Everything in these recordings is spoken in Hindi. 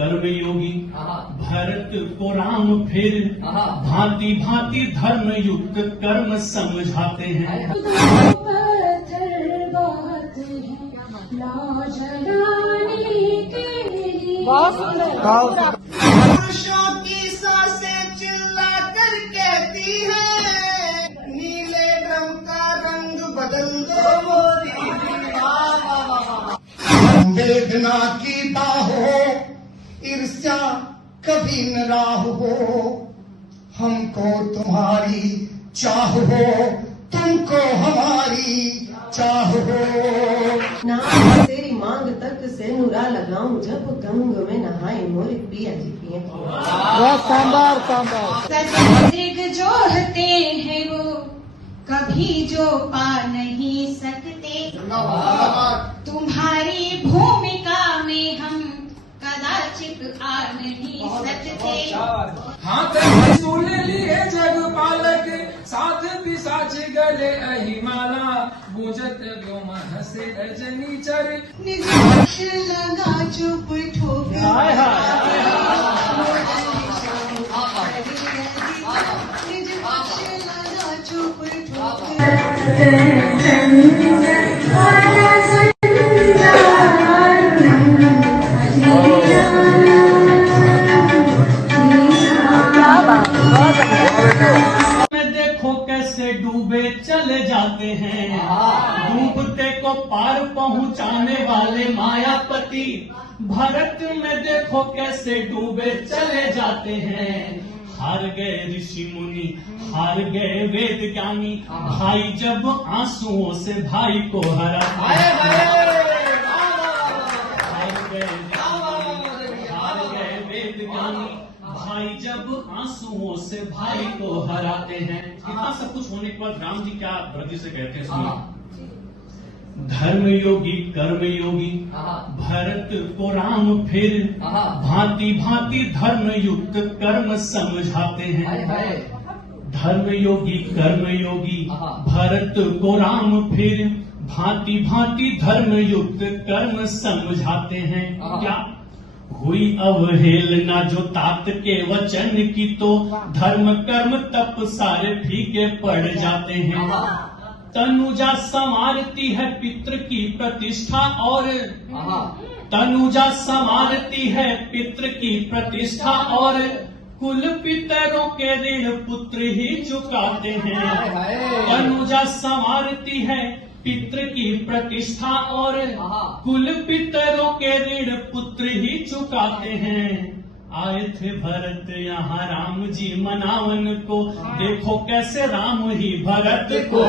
कर्मयोगी भरत को राम फिर भांति भांति धर्म युक्त कर्म समझाते हैं। पुरुषों की सांसें चिल्ला कर कहती है, नीले रंग का रंग बदल दो मोदी। वेदना की बाहों ईर्ष्या कभी न राह हो, हमको तुम्हारी चाह हो, तुमको हमारी चाह हो। ना तेरी मांग तक से नुरा लगाऊं, जब गंग में नहाए मोरे पिया जी पिए। मृग जो होते हैं वो कभी जो पा नहीं सकते, तुम्हारी भूमिका में हम कदाचित आ नहीं सकते। हाथ सुन लिए जग पालक, साथ पिसाच गले अहिमाला, गुजत व्योम हसे रजनीचर। निज पक्ष लगा चुप ठोके, निज पक्ष लगा चुप में देखो कैसे डूबे चले जाते हैं, डूबते को पार पहुंचाने वाले मायापति। भरत में देखो कैसे डूबे चले जाते हैं, हार गए ऋषि मुनि, हार गए वेद ज्ञानी, भाई जब आंसुओं से भाई को हरा। हार गए वेद ज्ञानी, भाई जब आंसुओं से भाई को हराते हैं। इतना सब कुछ होने के बाद राम जी क्या ब्रज से कहते हैं, सुनिए। धर्म योगी कर्म योगी भरत को राम फिर भांति भांति धर्म युक्त कर्म समझाते हैं। धर्म योगी कर्म योगी भरत को राम फिर भांति भांति धर्म युक्त कर्म समझाते हैं। क्या हुई अवहेलना जो तात के वचन की, तो धर्म कर्म तप सारे फीके पड़ जाते हैं। तनुजा संवारती है पितृ की प्रतिष्ठा, और तनुजा संवारती है पितृ की प्रतिष्ठा, और कुल पितरों के ऋण पुत्र ही चुकाते हैं। तनुजा संवारती है पितृ की प्रतिष्ठा, और कुल पितरों के ऋण पुत्र ही चुकाते हैं। आए थे भरत यहाँ राम जी मनावन को, देखो कैसे राम ही भरत को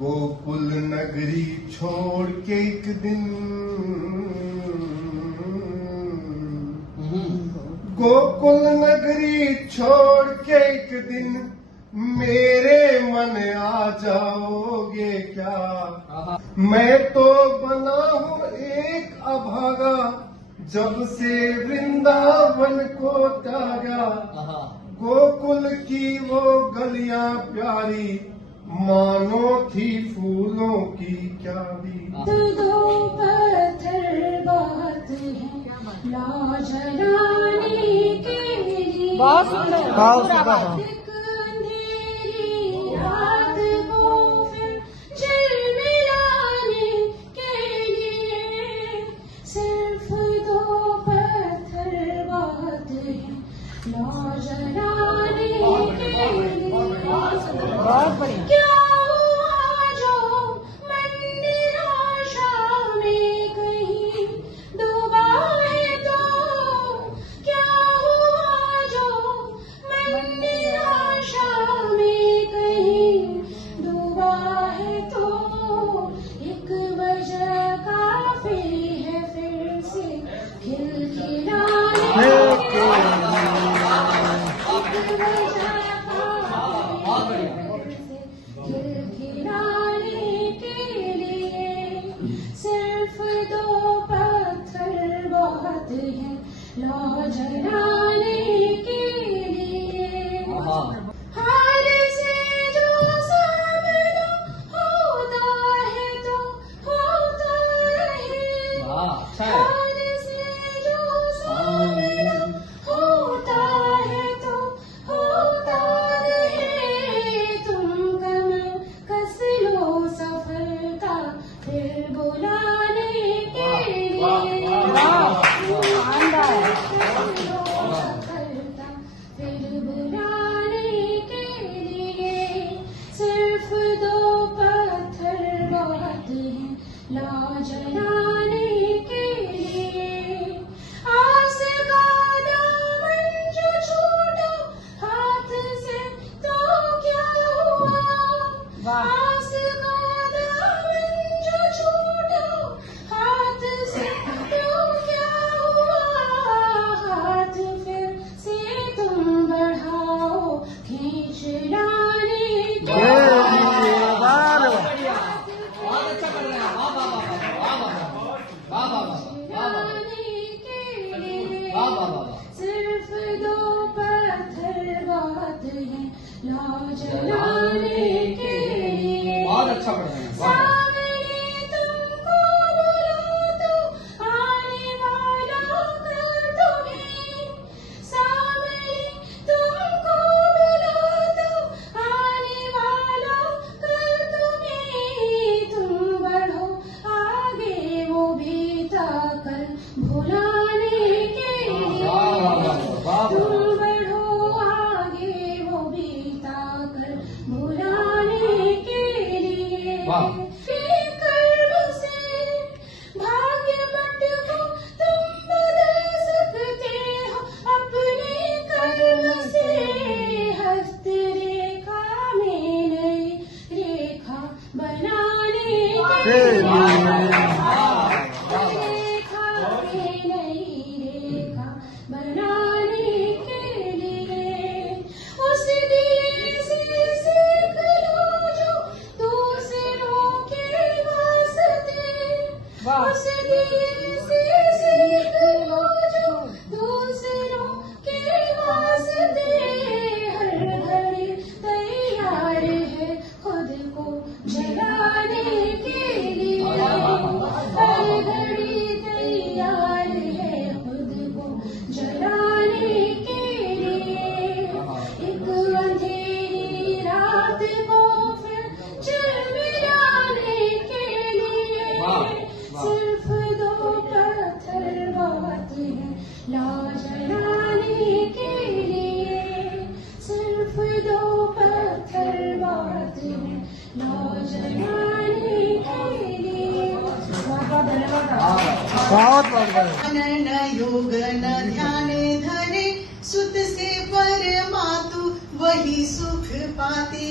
गोकुल नगरी छोड़ के एक दिन, गोकुल नगरी छोड़ के एक दिन मेरे मन आ जाओगे क्या। मैं तो बना हूँ एक अभागा, जब से वृंदावन को त्यागा। गोकुल की वो गलियां प्यारी, मानो थी फूलों की क्यारी। दो पत्थर बात है लाज लाने के लिए, रात को फिर झिलमिलाने के लिए, सिर्फ दो पत्थर बात है लाज लाने के लिए। क्या हुआ जो मन निराशा में कहीं डूबा है, तो क्या हुआ जो मन निराशा में कहीं डूबा है, तो एक वजह काफी है फिर से खिलखिलाने। खिलखिलाने के लिए सिर्फ दो पत्थर बहुत है लाज लाने के लिए। हार से जो सामना होता है तो होता रहे, बुलाने के लिए फिर बुलाने के लिए सिर्फ दो पत्थर बहुत हैं ला जलाने के लिए आस का दामन जो छूटा हाथ से तो क्या हुआ आस का दामन जो छूटा हाथ से तो क्या हुआ हाथ फिर से तुम बढ़ाओ खींच लाने के सिर्फ दो पत्थर बहुत हैं ला जलाने के लिए सामने तुमको बुला तो आने वाला कर तुम्हें सामने तुमको बुला तो आने वाला कर तुम्हें तुम बढ़ो आगे वो बीता कल भुलाने के लिए तुम बढ़ो आगे वो बीता कल भुलाने के लिए कर्म से भाग्य मत को तुम बदल सकते हो अपने कर्म से हस्तरेखा में नई रेखा बनाने के लिए रेखा में नई रेखा बनाने के लिए उस दिए से सीख लो जो दूसरों के वास्ते उस दिए से सीख लो जो दूसरों के वास्ते हर घड़ी तैयार है खुद को जलाने के लिए हर घड़ी तैयार है खुद को जलाने के लिए एक अंधेरी रात को फिर झिलमिलाने के लिए सिर्फ दो पत्थर बहुत हैं ला जलाने के लिए सिर्फ दो पत्थर बहुत हैं ला जलाने के लिए न योग न ध्यान धरे सुत से परमातु वही सुख पाती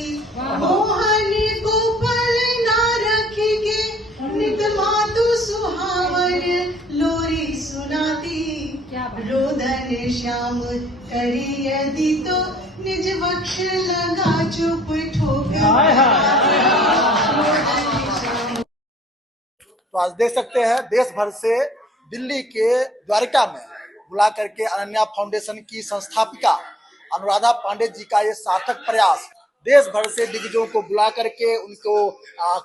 मोहन को पल ना रखेगे नित मातु सुहावन लोरी सुनाती रोदन श्याम करी यदि तो निज वक्ष लगा चुप ठोकर तो आज देख सकते हैं देश भर से दिल्ली के द्वारका में बुला करके अनन्या फाउंडेशन की संस्थापिका अनुराधा पांडे जी का ये सार्थक प्रयास देश भर से दिग्गजों को बुला करके उनको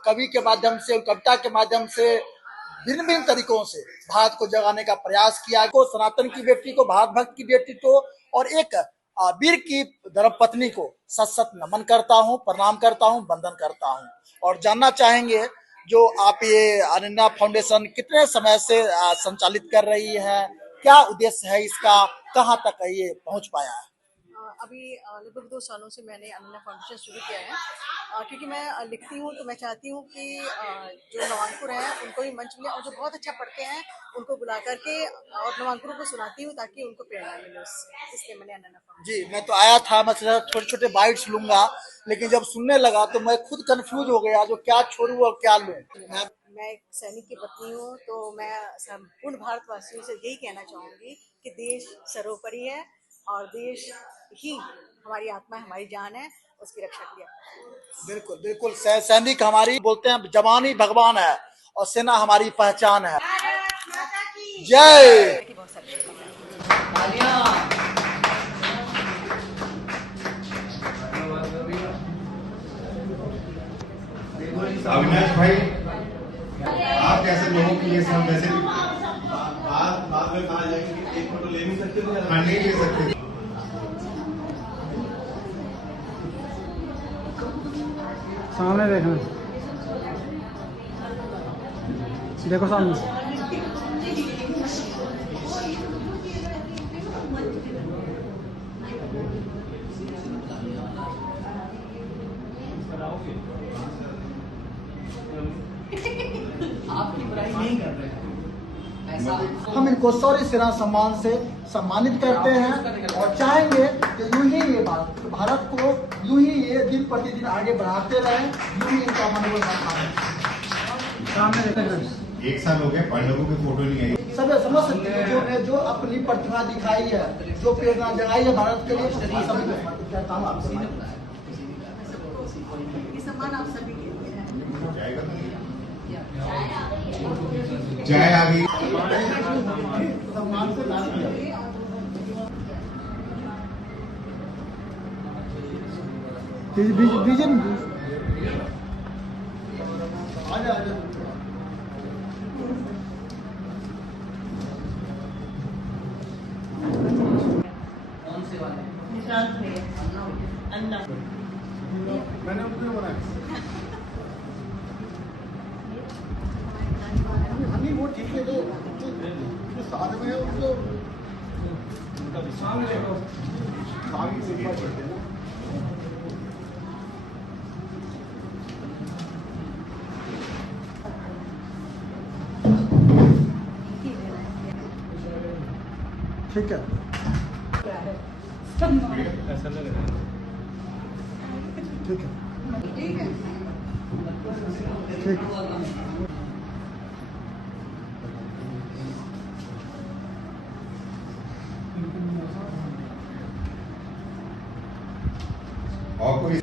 कवि के माध्यम से कविता के माध्यम से भिन्न भिन्न तरीकों से भारत को जगाने का प्रयास किया को सनातन की बेटी को भारत भक्त की बेटी को और एक वीर की धर्मपत्नी को सत सत नमन करता हूँ, प्रणाम करता हूँ, वंदन करता हूँ। और जानना चाहेंगे जो आप ये अनन्या फाउंडेशन कितने समय से संचालित कर रही है, क्या उद्देश्य है इसका, कहाँ तक ये पहुँच पाया है? अभी लगभग 2 सालों से मैंने अनन्या फाउंडेशन शुरू किया है क्योंकि मैं लिखती हूँ तो मैं चाहती हूँ कि जो नवांकुर हैं उनको भी मंच मिले और जो बहुत अच्छा पढ़ते हैं उनको बुला करके और नवांकुरों को सुनाती हूँ ताकि उनको प्रेरणा मिले उससे, इसलिए मैंने अनन्या फाउंडेशन। जी मैं तो आया था, मैं छोटे छोटे बाइट्स लूंगा लेकिन जब सुनने लगा तो मैं खुद कंफ्यूज हो गया जो क्या छोड़ूं और क्या लूं। मैं एक सैनिक की पत्नी हूँ तो मैं संपूर्ण भारतवासियों से यही कहना चाहूँगी कि देश सर्वोपरि है और देश ही हमारी आत्मा है, हमारी जान है, उसकी रक्षा के लिए। बिल्कुल बिल्कुल, सैनिक हमारी बोलते हैं जवान ही भगवान है और सेना हमारी पहचान है। जय। अविनाश भाई, आप कैसे लोगों की ये सब वैसे भी बाद में कहा जाएगी कि एक फोटो ले नहीं सकते, नहीं ले सकते। सामने देखना। देखो सामने आपकी बुराई नहीं कर रहे हैं ऐसा हम इनको शौर्य सेना सम्मान से सम्मानित करते हैं और चाहेंगे कि यूं ही ये भारत को यूं ही ये दिन प्रतिदिन आगे बढ़ाते रहें, यूं ही इनका मनोबल बढ़ता है। एक साल हो गया पांडवों की फोटो नहीं आई। सब समझ सकते हैं जो अपनी प्रतिभा दिखाई है, जो प्रेरणा जगाई है भारत के लिए, तो सभी को समर्पित करता हूं आप सभी को। ये सम्मान आप सभी के लिए है। जाएगा तो नहीं चाय आ गई। सम्मान से लाभ किया। विजन आजा आजा कौन से वाले निशांत भैया अन्ना मैंने उनको बनाया। नहीं वो ठीक है, जो साथ में है उनको सामने देखो आगे से ऊपर चढ़ते हैं। ठीक है ऐसा लग रहा है। ठीक है ठीक है ठीक है। और कोई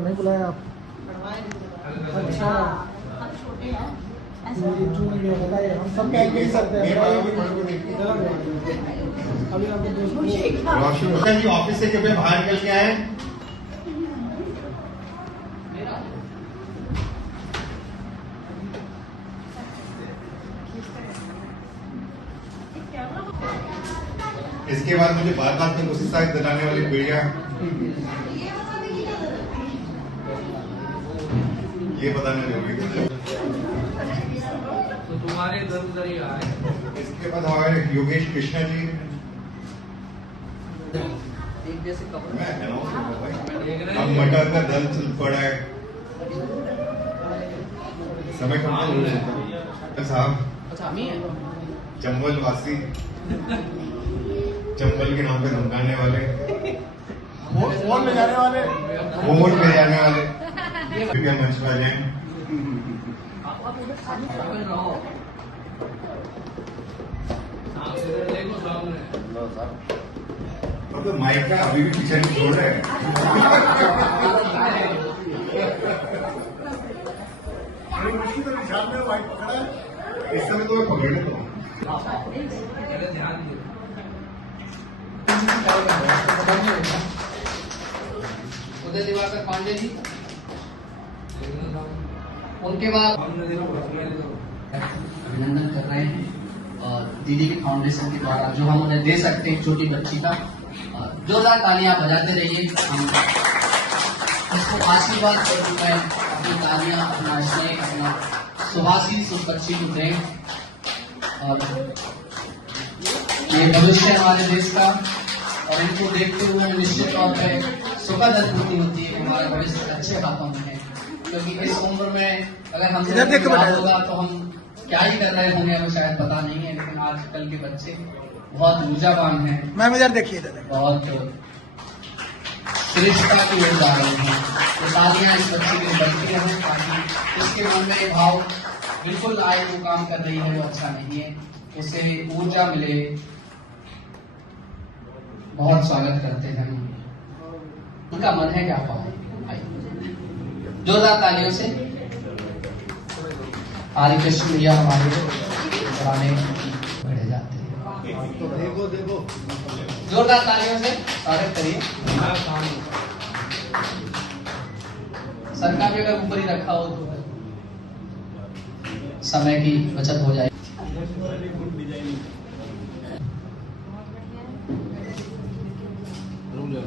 नहीं बुलाया आप? अच्छा मेरी चूक नहीं होता है, हम सब क्या कर सकते हैं। अभी आपको रोशन जी ऑफिस से कभी बाहर निकल के आए? इसके बाद मुझे बात बात में गुस्सा दिलाने वाली पीढ़ियां ये बताने जरूरी है। तो तुम्हारे इधर उधर ही आए। इसके बाद हमारे योगेश कृष्णा जी एक जैसे कपड़े मैं announce करूंगा भाई। अब मटर का दल चल पड़ा है, समय कम साहब अच्छा हम ही है चंबल वासी, चंबल के नाम पे धमकाने वाले, वोट ले जाने वाले, वोट ले जाने वाले कृपया मंच पर आ जाएं। अब तो माइक का अभी भी पीछे नहीं छोड़ रहे हैं। इस समय तो मैं पकड़ने तो उदय दिवाकर पांडे जी, उनके बाद अभिनंदन कर रहे हैं और दीदी की फाउंडेशन के द्वारा जो हम उन्हें दे सकते हैं छोटी बच्ची का जोरदार तालियां बजाते रहिए। हम इसको आशीर्वाद स्वरूप में अपनी तालियां, अपना स्नेह, अपना सुभाषित उस बच्ची को दें और ये भविष्य हमारे देश का और इनको देखते हुए निश्चित तौर पर सुखद अनुभूति होती है। हमारा भविष्य अच्छे हाथों में है, क्योंकि इस उम्र में अगर हम होगा तो हम क्या ही कर रहे होंगे हमें शायद पता नहीं है, लेकिन आजकल के बच्चे बहुत ऊर्जावान हैं। मैम इधर देखिए, बहुत श्रेष्ठता की ओर जा रहे हैं। तो तालियां इस बच्चे के लिए बढ़ती रहें ताकि इसके मन में भाव बिल्कुल आए जो काम कर रही है वो अच्छा नहीं है, उसे ऊर्जा मिले। बहुत स्वागत करते हैं उनका मन है क्या पाए, जोरदार तालियों से हरे कृष्ण भैया हमारे पुराने बढ़े जाते हैं। देखो देखो जोरदार तालियों से स्वागत करिए। सर का भी अगर ऊपर ही रखा हो तो समय की बचत हो जाए। रूम ले लो।